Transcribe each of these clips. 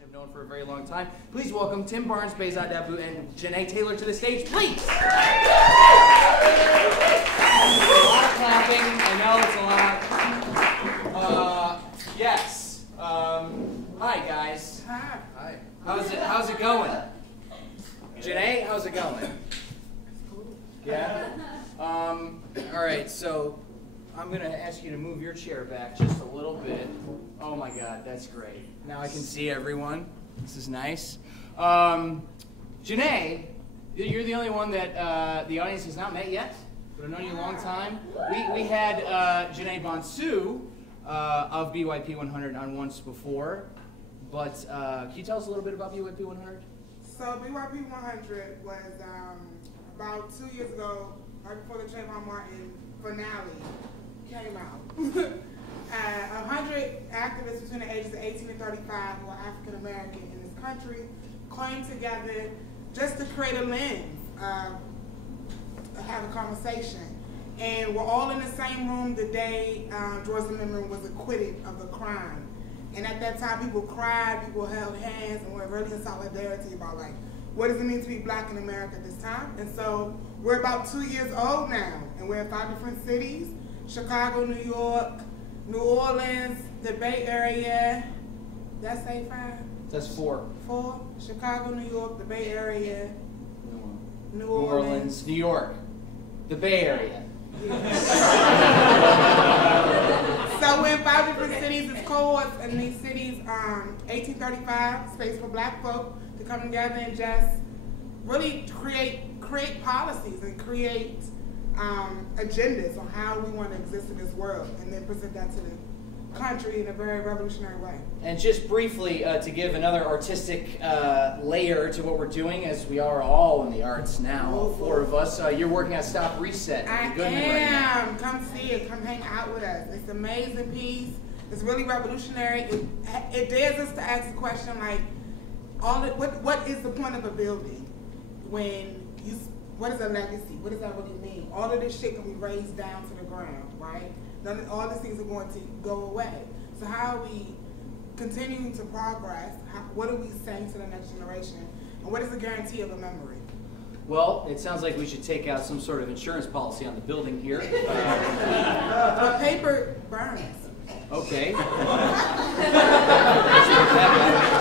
have known for a very long time. Please welcome Tim Barnes, Behzad Dabu, and Janae Taylor to the stage, please. A lot of clapping. I know it's a lot. Yes. Hi guys. Hi. How's it going? Janae, how's it going? Yeah. All right. So I'm gonna ask you to move your chair back just a little bit. Oh my God, that's great. Now I can see everyone. This is nice. Janae, you're the only one that the audience has not met yet, but I've known you a long time. We had Janae Bonsu of BYP 100 on once before, but can you tell us a little bit about BYP 100? So BYP 100 was about 2 years ago, right before the Trayvon Martin finale came out. 100 activists between the ages of 18 and 35 who are African American in this country came together just to create a lens, have a conversation. And we're all in the same room the day George Zimmerman was acquitted of the crime. And at that time, people cried, people held hands, and were really in solidarity about, like, what does it mean to be black in America at this time? And so we're about 2 years old now, and we're in 5 different cities: Chicago, New York, New Orleans, the Bay Area. That's say 5? That's 4. 4. Chicago, New York, the Bay Area, New Orleans, New York, the Bay Area. So we're in 5 different cities as cohorts, and these cities, 1835, space for black folk to come together and just really create policies and create agendas on how we want to exist in this world, and then present that to the country in a very revolutionary way. And just briefly, to give another artistic layer to what we're doing, as we are all in the arts now, all 4 of us, you're working on Stop Reset. I am. Right, come see it. Come hang out with us. It's an amazing piece. It's really revolutionary. It dares us to ask the question, like, what is the point of a building when you? What is a legacy? What does that really mean? All of this shit can be raised down to the ground, right? All these things are going to go away. So how are we continuing to progress? What are we saying to the next generation? And what is the guarantee of a memory? Well, it sounds like we should take out some sort of insurance policy on the building here. But paper burns. Okay.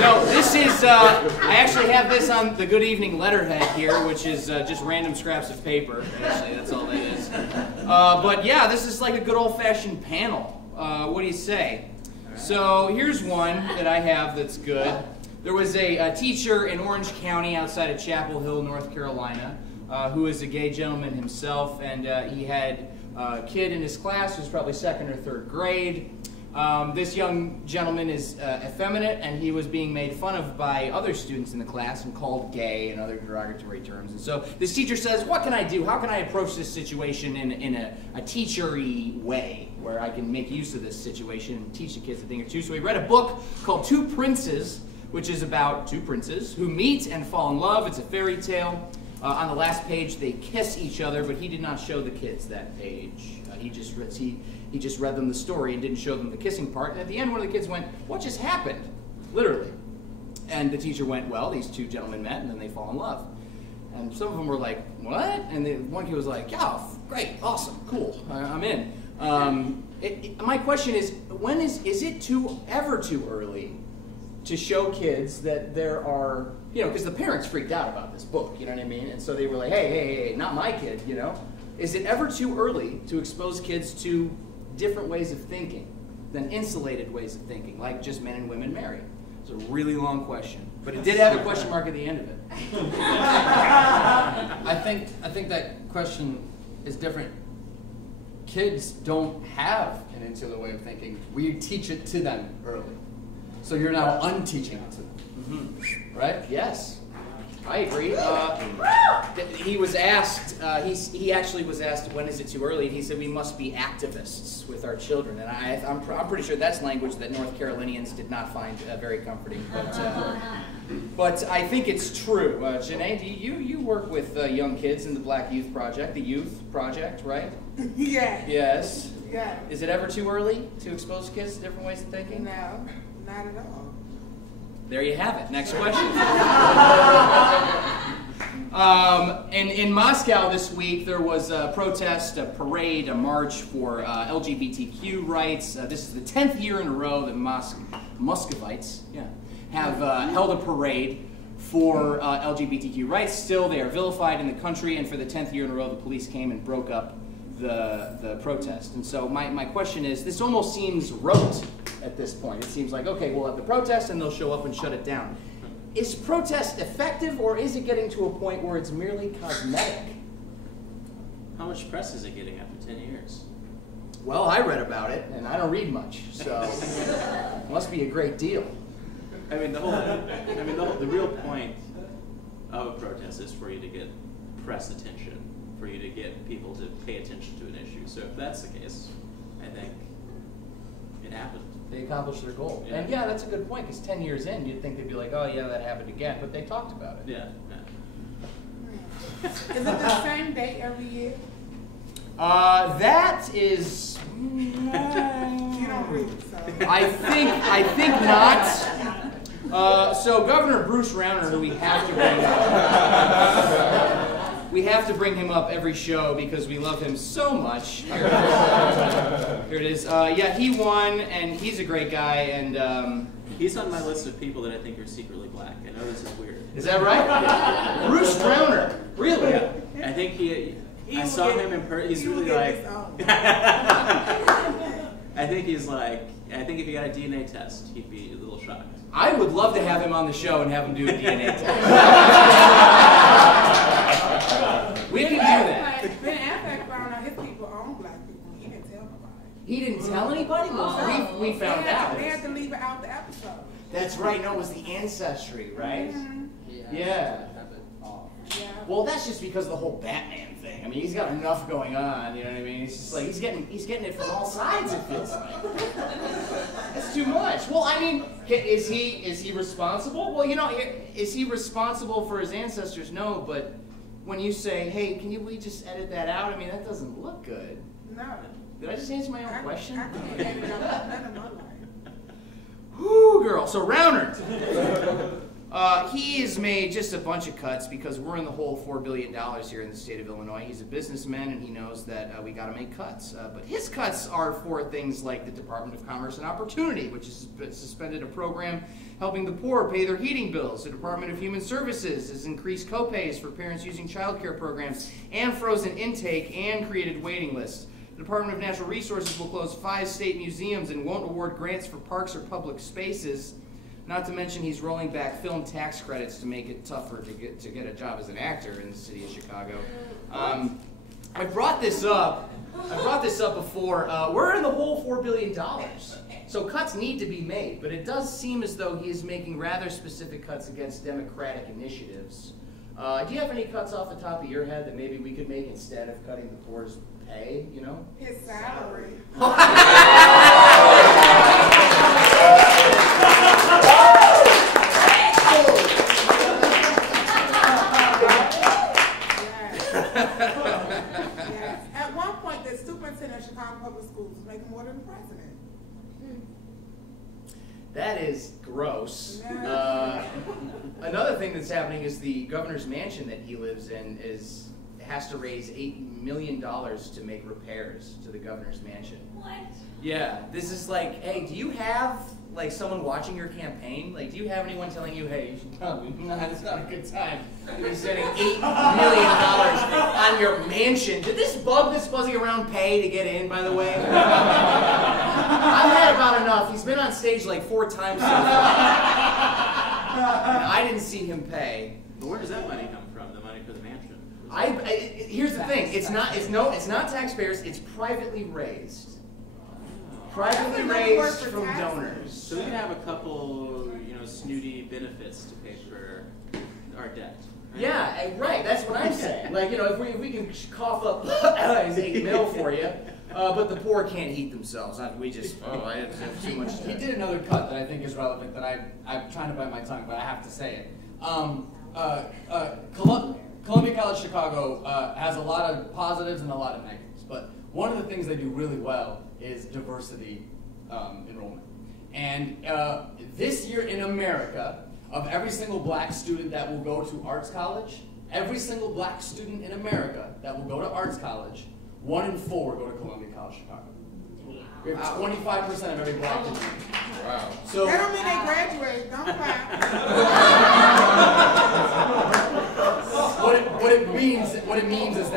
No, this is, I actually have this on the Good Evening letterhead here, which is just random scraps of paper. Actually, that's all that is. But yeah, this is like a good old-fashioned panel. What do you say? So here's one that I have that's good. There was a teacher in Orange County outside of Chapel Hill, North Carolina, who is a gay gentleman himself, and he had a kid in his class who was probably 2nd or 3rd grade. This young gentleman is effeminate, and he was being made fun of by other students in the class and called gay and other derogatory terms. And so this teacher says, what can I do? How can I approach this situation in a teacher-y way where I can make use of this situation and teach the kids a thing or two? So he read a book called Two Princes, which is about 2 princes who meet and fall in love. It's a fairy tale. On the last page, they kiss each other, but he did not show the kids that page. He just read them the story and didn't show them the kissing part. And at the end, one of the kids went, what just happened? Literally. And the teacher went, well, these 2 gentlemen met, and then they fall in love. And some of them were like, what? And one kid was like, yeah, great, awesome, cool, I'm in. My question is, is it ever too early to show kids that there are, because the parents freaked out about this book, you know what I mean? And so they were like, hey, not my kid, Is it ever too early to expose kids to different ways of thinking than insulated ways of thinking, like just men and women marry? It's a really long question, but it did have a question mark at the end of it. I think that question is different. Kids don't have an insular way of thinking. We teach it to them early. So you're now unteaching it to them. Mm-hmm. Right? Yes. I agree. He was asked, he actually was asked, when is it too early? And he said, we must be activists with our children. And I'm pretty sure that's language that North Carolinians did not find very comforting. But I think it's true. Janae, you work with young kids in the Black Youth Project, the Youth Project, right? Yeah. Yes. Yeah. Is it ever too early to expose kids to different ways of thinking? No, not at all. There you have it. Next question. In Moscow this week, there was a protest, a parade, a march for LGBTQ rights. This is the 10th year in a row that Muscovites have held a parade for LGBTQ rights. Still, they are vilified in the country, and for the 10th year in a row, the police came and broke up the protest. And so my question is, this almost seems rote at this point. It seems like, okay, we'll have the protest, and they'll show up and shut it down. Is protest effective, or is it getting to a point where it's merely cosmetic? How much press is it getting after 10 years? Well, I read about it, and I don't read much, so it must be a great deal. I mean, the real point of a protest is for you to get press attention, for you to get people to pay attention to an issue. So if that's the case, I think it happened. They accomplished their goal. Yeah. And yeah, that's a good point, because 10 years in, you'd think they'd be like, oh yeah, that happened again, but they talked about it. Yeah. Is it the same date every year? That is... You don't read, so. I think not. So Governor Bruce Rauner, who we have to bring up, we have to bring him up every show because we love him so much. Here it is. Yeah, he won, and he's a great guy, and He's on my list of people that I think are secretly black. I know this is weird. is that right? Bruce Rauner, really? Yeah. I think I saw him in person. He's really like. I think he's like. I think if he got a DNA test, he'd be a little shocked. I would love to have him on the show and have him do a DNA test. We can do that. Ben Affleck found out his people own black people. He didn't tell nobody. He didn't tell anybody? Well, we found out. They had to leave it out the episode. That's right. No, it was the ancestry, right? Mhm. Yeah. Yeah. Well, that's just because of the whole Batman thing. I mean, he's got enough going on. You know what I mean? It's just like he's getting it from all sides. It feels like that's too much. Well, I mean, is he responsible? Well, you know, is he responsible for his ancestors? No, but when you say, "Hey, can we just edit that out?" I mean, that doesn't look good. No. Did I just answer my own question? I can't edit out none of my life. Whoo, girl. So Rauner. He has made just a bunch of cuts because we're in the hole $4 billion here in the state of Illinois. He's a businessman and he knows that we got to make cuts. But his cuts are for things like the Department of Commerce and Opportunity, which has suspended a program helping the poor pay their heating bills. The Department of Human Services has increased copays for parents using child care programs and frozen intake and created waiting lists. The Department of Natural Resources will close 5 state museums and won't award grants for parks or public spaces. Not to mention he's rolling back film tax credits to make it tougher to get a job as an actor in the city of Chicago. I brought this up before. We're in the hole $4 billion. So cuts need to be made, but it does seem as though he is making rather specific cuts against Democratic initiatives. Do you have any cuts off the top of your head that maybe we could make instead of cutting the poor's pay, you know? His salary. Yes. At one point, the superintendent of Chicago Public Schools was making more than the president. That is gross. Yeah. Another thing that's happening is the governor's mansion that he lives in has to raise $8 million to make repairs to the governor's mansion. What? Yeah, this is like, hey, do you have like someone watching your campaign? Like, do you have anyone telling you, hey, you should come? Nah, it's not a good time to be spending $8 million on your mansion. Did this bug that's buzzing around pay to get in, by the way? I've had about enough. He's been on stage like 4 times so far. And I didn't see him pay. But where does that money come from? The money for the mansion? Here's the thing. It's not taxpayers. It's privately raised. Privately raised from donors. So we can have a couple, snooty benefits to pay for our debt. Right? Yeah, right. That's what I'm saying. Like, if we can cough up $8 million for you, but the poor can't heat themselves. I have too much. He did another cut that I think is relevant that I'm trying to bite my tongue, but I have to say it. Columbia College Chicago has a lot of positives and a lot of negatives, but one of the things they do really well is diversity enrollment. And this year in America, of every single black student that will go to arts college, every single black student in America that will go to arts college, 1 in 4 go to Columbia College Chicago. We have 25% of every black student. Wow. So That don't mean they graduate. Don't clap. what it means is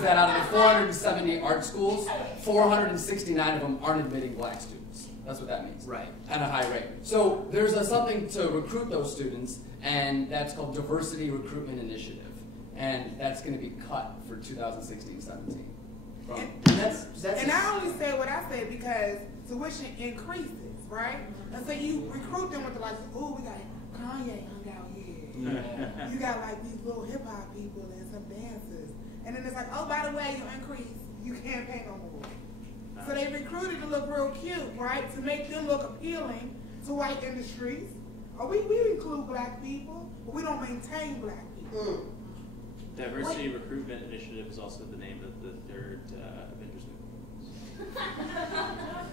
that out of the 470 art schools, 469 of them aren't admitting black students. That's what that means. Right. At a high rate. So there's something to recruit those students, and that's called Diversity Recruitment Initiative. And that's going to be cut for 2016-17. And I only say what I say because tuition increases, right? And so you recruit them with the like, oh, we got Kanye hung out here. You got like these little hip hop people and some dancers. And then it's like, oh, by the way, you increase, you can't pay no more. So they recruited to look real cute, right? To make them look appealing to white industries. Or we include black people, but we don't maintain black people. Diversity Recruitment Initiative is also the name of the third Avengers movie.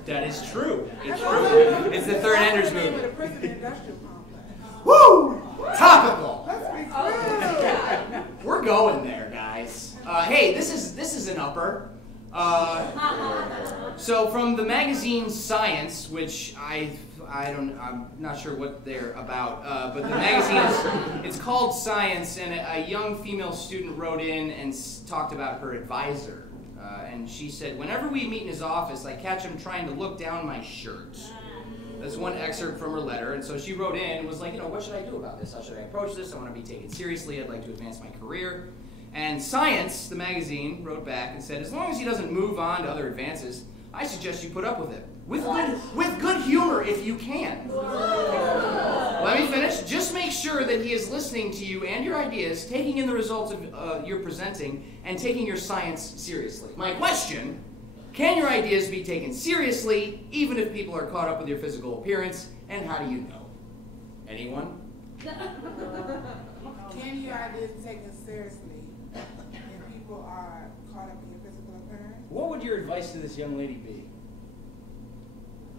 That is true. It's true. It's the third Enders That's the name of movie. the prison industrial complex. Woo! Topical. Let's be true. We're going there, guys. Hey, this is an upper. So from the magazine Science, which I'm not sure what they're about, but the magazine it's called Science, and a young female student wrote in and talked about her advisor, and she said, whenever we meet in his office, I catch him trying to look down my shirt. That's one excerpt from her letter, and so she wrote in and was like, what should I do about this? How should I approach this? I want to be taken seriously. I'd like to advance my career. And Science, the magazine, wrote back and said, as long as he doesn't move on to other advances, I suggest you put up with it. With good humor, if you can. Let me finish. Just make sure that he is listening to you and your ideas, taking in the results of you're presenting, and taking your science seriously. My question, can your ideas be taken seriously, even if people are caught up with your physical appearance, and how do you know? Anyone? Can your ideas be taken seriously if people are caught up in your physical appearance? What would your advice to this young lady be?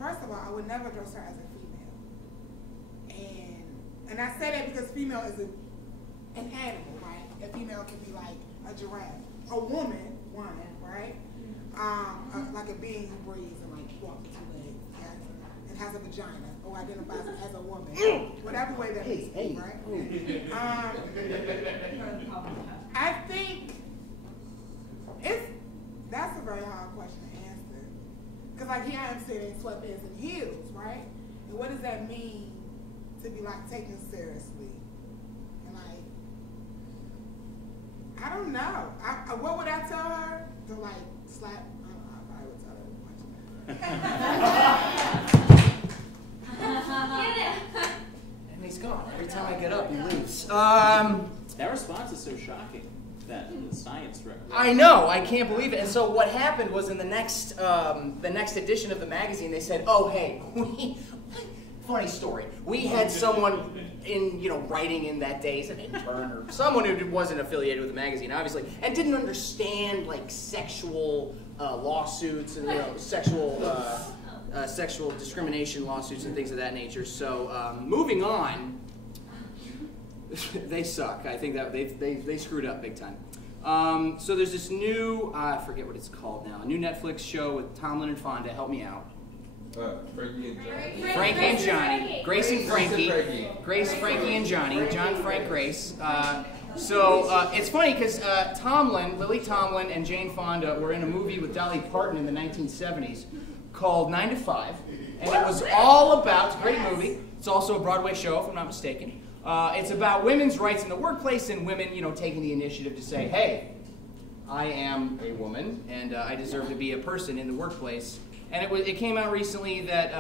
First of all, I would never dress her as a female. And I say that because female is an animal, right? A female can be like a giraffe. A woman, right? Like a being who breathes and like walks 2 legs, and has a vagina, or identifies as a woman. Whatever way that is, right? I think that's a very hard question to answer. Because like here I am sitting in sweatpants and heels, right? And what does that mean to be like taken seriously? And like, I don't know. What would I tell her? To like slap? I probably would tell her to punch her. And he's gone. Every time I get up, he leaves. That response is so shocking. That the Science record. I know. I can't believe it. And so what happened was in the next edition of the magazine, they said, "Oh, hey, funny story. We had someone in writing in that day, an intern or someone who wasn't affiliated with the magazine, obviously, and didn't understand like sexual lawsuits and sexual discrimination lawsuits and things of that nature. So moving on." They suck. I think that they screwed up big time. So there's this new, I forget what it's called now, a new Netflix show with Tomlin and Fonda. Help me out. Frankie and Johnny. Frankie and Johnny. Grace and Frankie. Grace, Frankie, and Johnny. John, Frank, Grace. So it's funny because Lily Tomlin, and Jane Fonda were in a movie with Dolly Parton in the 1970s called 9 to 5. And it was all about, it's a great movie. It's also a Broadway show, if I'm not mistaken. It's about women's rights in the workplace and women, taking the initiative to say, hey, I am a woman and I deserve to be a person in the workplace. And it came out recently that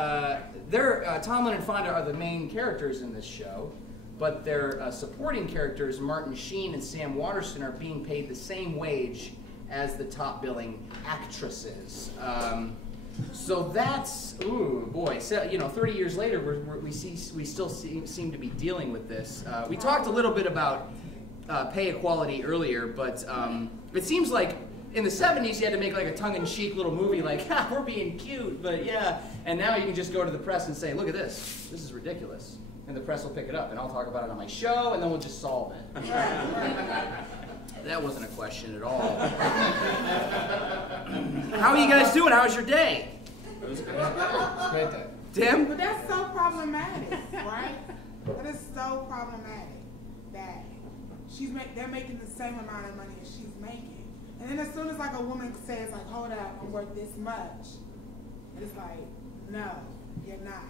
Tomlin and Fonda are the main characters in this show, but their supporting characters, Martin Sheen and Sam Waterston, are being paid the same wage as the top billing actresses. So that's, ooh boy, so, 30 years later, we still seem to be dealing with this. We talked a little bit about pay equality earlier, but it seems like in the 70s, you had to make like a tongue-in-cheek little movie like, ha, we're being cute, but yeah. And now you can just go to the press and say, look at this. This is ridiculous. And the press will pick it up, and I'll talk about it on my show, and then we'll just solve it. That wasn't a question at all. How are you guys doing? How was your day? It was good. Great day. Tim? But that's so problematic, right? That is so problematic that they're making the same amount of money as she's making. And then as soon as like a woman says like, hold up, I'm worth this much, it's like, no, you're not.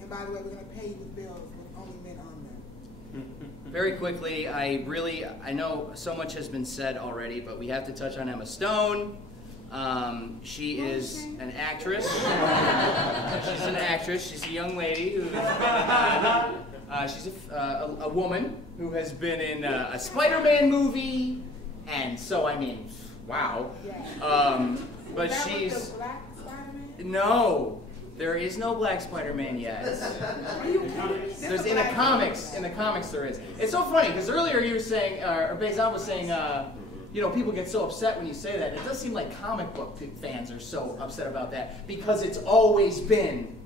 And by the way, we're gonna pay you with bills with only men on them. Very quickly, I know so much has been said already, but we have to touch on Emma Stone. She is an actress. She's an actress. She's a young lady who's been she's a woman who has been in a Spider-Man movie, and so I mean, wow. Yeah. But Is that she's with the black Spider-Man? no. There is no Black Spider-Man yet. Are you kidding? There's in the comics. In the comics, there is. It's so funny because earlier you were saying, or Bezan was saying, you know, people get so upset when you say that. It does seem like comic book fans are so upset about that because it's always been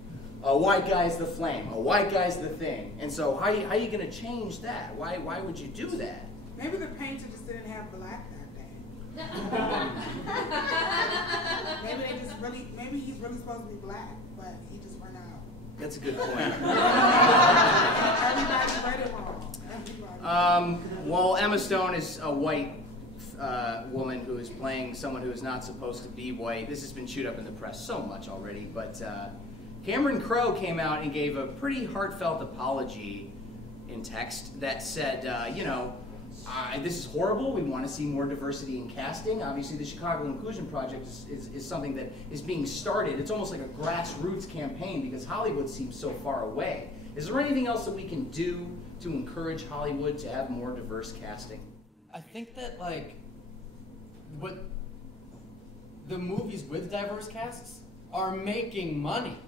a white guy's the flame, a white guy's the thing. And so how are you going to change that? Why would you do that? Maybe the painter just didn't have black that day. Maybe he's really supposed to be black, but he just ran out. That's a good point. Everybody read it wrong. Everybody. Well, Emma Stone is a white woman who is playing someone who is not supposed to be white. This has been chewed up in the press so much already, but Cameron Crowe came out and gave a pretty heartfelt apology in text that said, you know, this is horrible. We want to see more diversity in casting. Obviously, the Chicago Inclusion Project is something that is being started. It's almost like a grassroots campaign because Hollywood seems so far away. Is there anything else that we can do to encourage Hollywood to have more diverse casting? I think that like, what the movies with diverse casts are making money.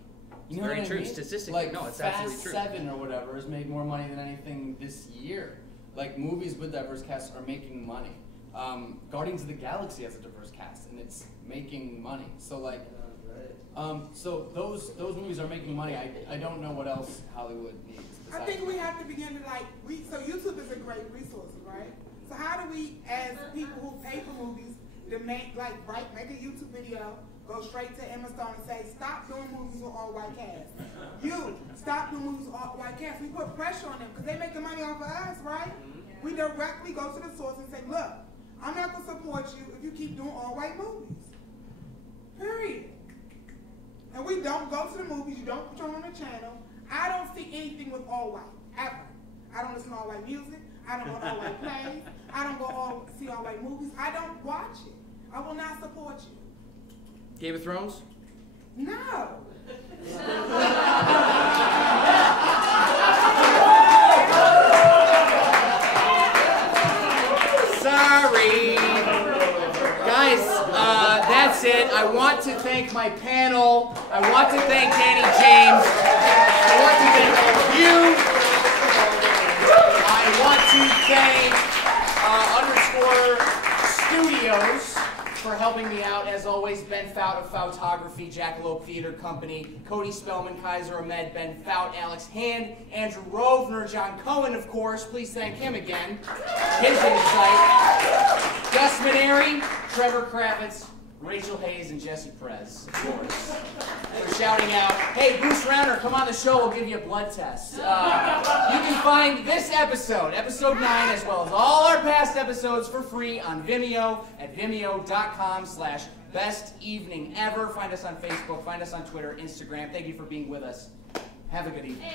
You know Very what I true. mean? Statistically, like no, it's Fast absolutely true. 7 or whatever has made more money than anything this year. Like movies with diverse casts are making money. Guardians of the Galaxy has a diverse cast and it's making money. So like, so those movies are making money. I don't know what else Hollywood needs. I think we have to begin to so YouTube is a great resource, right? So how do we, as people who pay for movies, make a YouTube video, go straight to Emma Stone and say, stop doing movies with all white cast. You, stop doing movies with all white cast. We put pressure on them because they're making money off of us, right? We directly go to the source and say, look, I'm not going to support you if you keep doing all white movies. Period. And we don't go to the movies, you don't put them on the channel. I don't see anything with all white, ever. I don't listen to all white music. I don't go to all white plays. I don't go see all white movies. I don't watch it. I will not support you. Game of Thrones? No. Sorry. Guys, that's it. I want to thank my panel. I want to thank Danny James. I want to thank all of you. I want to thank Studios for helping me out. As always, Ben Fout of Foutography, Jackalope Theater Company, Cody Spellman, Kaiser Ahmed, Ben Fout, Alex Hand, Andrew Rovner, John Cohen, of course. Please thank him again. His insight. Gus Maneri, Trevor Kravitz, Rachel Hayes, and Jesse Perez, of course. For shouting out, hey, Bruce Rauner, come on the show, we'll give you a blood test. You can find this episode, episode 9, as well as all our past episodes for free on Vimeo at vimeo.com/besteveningever. Find us on Facebook, find us on Twitter, Instagram. Thank you for being with us. Have a good evening.